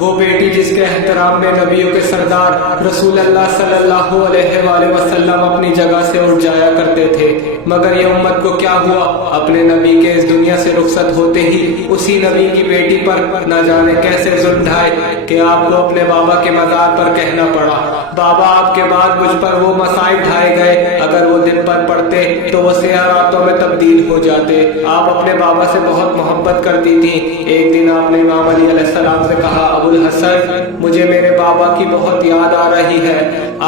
وہ بیٹی جس کے احترام میں نبیوں کے سردار رسول اللہ صلی اللہ علیہ وآلہ وسلم اپنی جگہ سے اٹھ جایا کرتے تھے، مگر یہ امت کو کیا ہوا، اپنے نبی کے اس دنیا سے رخصت ہوتے ہی اسی نبی کی بیٹی پر نہ جانے کیسے ظلم ڈھائے کہ آپ کو اپنے بابا کے مزار پر کہنا پڑا، بابا آپ کے بعد مجھ پر وہ مصائب ڈھائے گئے، اگر وہ دن پر پڑتے تو وہ سیاہ راتوں میں تبدیل ہو جاتے۔ آپ اپنے بابا سے بہت محبت کرتی تھی۔ ایک دن آپ نے امام علی علیہ السلام سے کہا، ابو الحسن مجھے میرے بابا کی بہت یاد آ رہی ہے،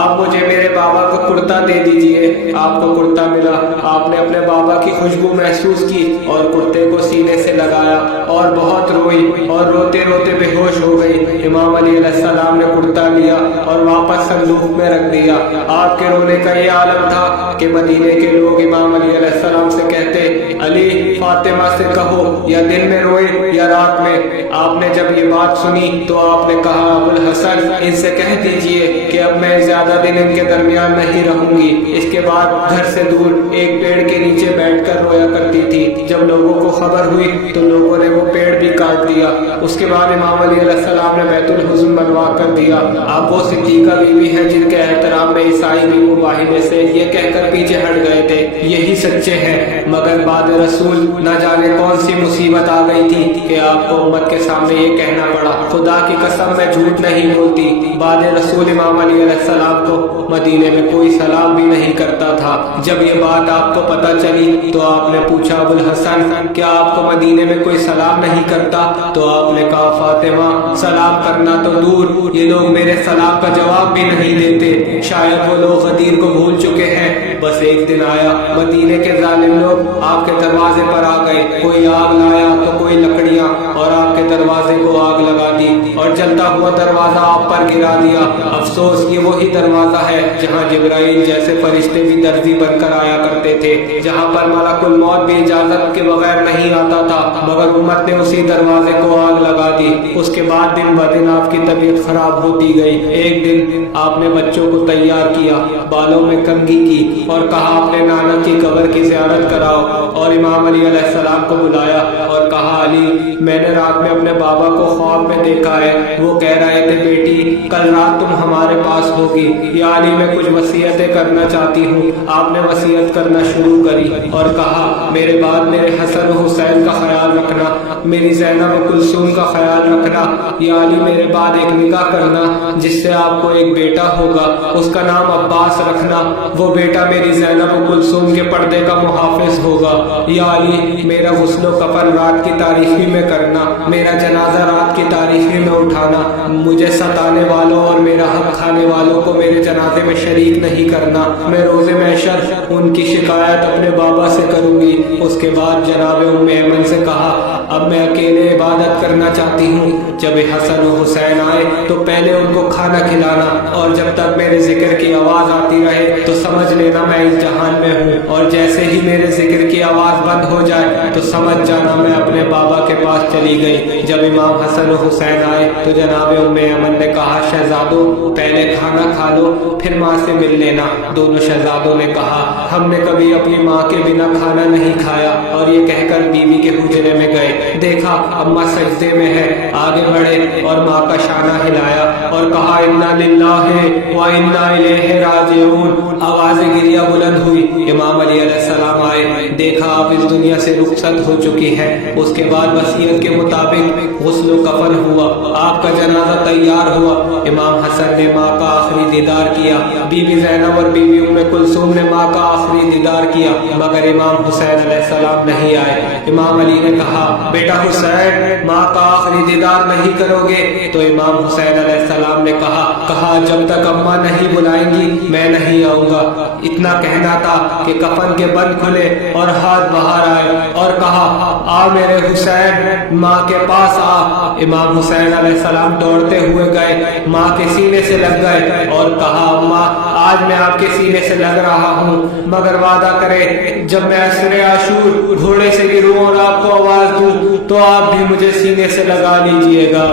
آپ مجھے میرے بابا کو کرتا دے دیجئے۔ آپ کو کرتا ملا، آپ نے اپنے بابا کی خوشبو محسوس کی اور کرتے کو سینے سے لگایا اور بہت روئی اور روتے روتے بے ہوش ہو گئی۔ امام علی علیہ السلام نے کرتا لیا اور واپس صندوق میں رکھ دیا۔ آپ کے رونے کا یہ عالم تھا کہ مدینے کے لوگ امام علی علیہ السلام سے کہتے، علی فاطمہ سے کہو یا دن میں روئے یا رات میں۔ آپ نے جب یہ بات سنی تو آپ نے کہا، ابو الحسن ان سے کہہ دیجئے کہ اب میں زیادہ دن ان کے درمیان نہیں رہوں گی۔ اس کے بعد گھر سے دور ایک پیڑ کے نیچے بیٹھ کر رویا کرتی تھی۔ جب لوگوں کو خبر ہوئی تو لوگوں نے وہ پیڑ بھی کاٹ دیا۔ اس کے بعد امام علی علیہ السلام نے بیت الحزن بنوا کر دیا۔ آپ وہ صدیقہ بیوی ہیں جن کے احترام میں عیسائی بھی مباہنے سے یہ کہہ کر پیچھے ہٹ گئے تھے، یہی سچے ہیں، مگر بعد رسول نہ جانے کون سی مصیبت آ گئی تھی کہ آپ کو امت کے سامنے یہ کہنا پڑا۔ خدا کی قسم میں جھوٹ نہیں بولتی، بعد رسول امام علی علیہ السلام کو مدینے میں کوئی سلام بھی نہیں کرتا تھا۔ جب یہ بات آپ کو پتہ چلی تو آپ نے پوچھا، ابو الحسن کیا آپ کو مدینے میں کوئی سلام نہیں کرتا؟ تو آپ نے کہا، فاطمہ سلام کرنا تو دور، یہ لوگ میرے سلام کا جواب بھی نہیں دیتے، شاید وہ لوگ غدیر کو بھول چکے ہیں۔ بس ایک دن آیا، مدینے کے ظالم لوگ آپ کے دروازے پر آ گئے، کوئی آگ لایا تو کوئی لکڑیاں، اور آپ کے دروازے کو آگ لگا دی اور جلتا ہوا دروازہ آپ پر گرا دیا۔ افسوس یہ وہی دروازہ ہے جہاں جبرائیل جیسے فرشتے بھی درزی بن کر آیا کرتے تھے، جہاں پر ملک الموت بھی اجازت کے بغیر نہیں آتا تھا، مگر امت نے اسی دروازے کو آگ لگا دی۔ اس کے بعد دن بدن آپ کی طبیعت خراب ہوتی گئی۔ ایک دن آپ نے بچوں کو تیار کیا، بالوں میں کنگھی کی اور کہا اپنے نانا کی قبر کی زیارت کراؤ، اور امام علی علیہ السلام کو بلایا اور کہا، علی میں نے رات میں اپنے بابا کو خواب میں دیکھا ہے، وہ کہہ رہے تھے بیٹی کل رات تم ہمارے پاس ہوگی، یا علی میں کچھ وصیتیں کرنا چاہتی ہوں۔ آپ نے وصیت کرنا شروع کری اور کہا، میرے بعد میرے حسن و حسین کا خیال رکھنا، میری زینب و کلثوم کا خیال رکھنا، یا علی میرے بعد ایک نکاح کرنا جس سے آپ کو ایک بیٹا ہوگا، اس کا نام عباس رکھنا، وہ بیٹا میری زینب و کلثوم کے پردے کا محافظ ہوگا، یا علی میرا غسل و کفن رات کی تاریخی میں کرنا، میرا جنازہ رات کی تاریخی میں اٹھانا، مجھے ستانے والوں اور میرا حق کھانے والوں کو میرے جنازے میں شریک نہیں کرنا، میں روز محشر ان کی شکایت اپنے بابا سے کروں گی۔ اس کے بعد جناب ام ایمن سے کہا، اب میں اکیلے عبادت کرنا چاہتی ہوں، جب حسن و حسین آئے تو پہلے ان کو کھانا کھلانا، اور جب تک میرے ذکر کی آواز آتی رہے تو سمجھ لینا میں اس جہان میں ہوں، اور جیسے ہی میرے ذکر کی آواز بند ہو جائے تو سمجھ جانا میں اپنے بابا کے پاس چلی گئی۔ جب امام حسن و حسین آئے تو جناب ام ایمن نے کہا، شہزادو پہلے کھانا کھا لو پھر ماں سے مل لینا۔ دونوں شہزادوں نے کہا، ہم نے کبھی اپنی ماں کے بنا کھانا نہیں کھایا، اور یہ کہہ کر بیوی کے حجرے میں گئے، دیکھا اماں سجدے میں ہے، آگے بڑھے اور ماں کا شانہ ہلایا اور کہا، انا للہ و انا الیہ راجعون۔ آواز گریہ بلند ہوئی، امام علی علیہ السلام آئے، دیکھا آپ اس دنیا سے رخصت ہو چکی ہیں۔ اس کے بعد وصیت کے مطابق غسل و کفن ہوا، آپ کا جنازہ تیار ہوا، امام حسن نے ماں کا آخری دیدار کیا، بی بی زینب اور بی بی ام کلثوم نے ماں کا آخری دیدار کیا، مگر امام حسین علیہ السلام نہیں آئے۔ امام علی نے کہا، بیٹا حسین ماں کا آخری دیدار نہیں کرو گے؟ تو امام حسین علیہ السلام نے کہا جب تک اماں نہیں بلائیں گی میں نہیں آؤں گا۔ اتنا کہنا تھا کہ کفن کے بند کھلے اور ہاتھ باہر آئے اور کہا، آ میرے حسین ماں کے پاس آ۔ امام حسین علیہ السلام دوڑتے ہوئے گئے، ماں کے سینے سے لگ گئے اور کہا، اماں آج میں آپ کے سینے سے لگ رہا ہوں، مگر وعدہ کرے جب میں عصر عاشور گھوڑے سے گروں اور آپ کو آواز دوں تو آپ بھی مجھے سینے سے لگا لیجئے گا۔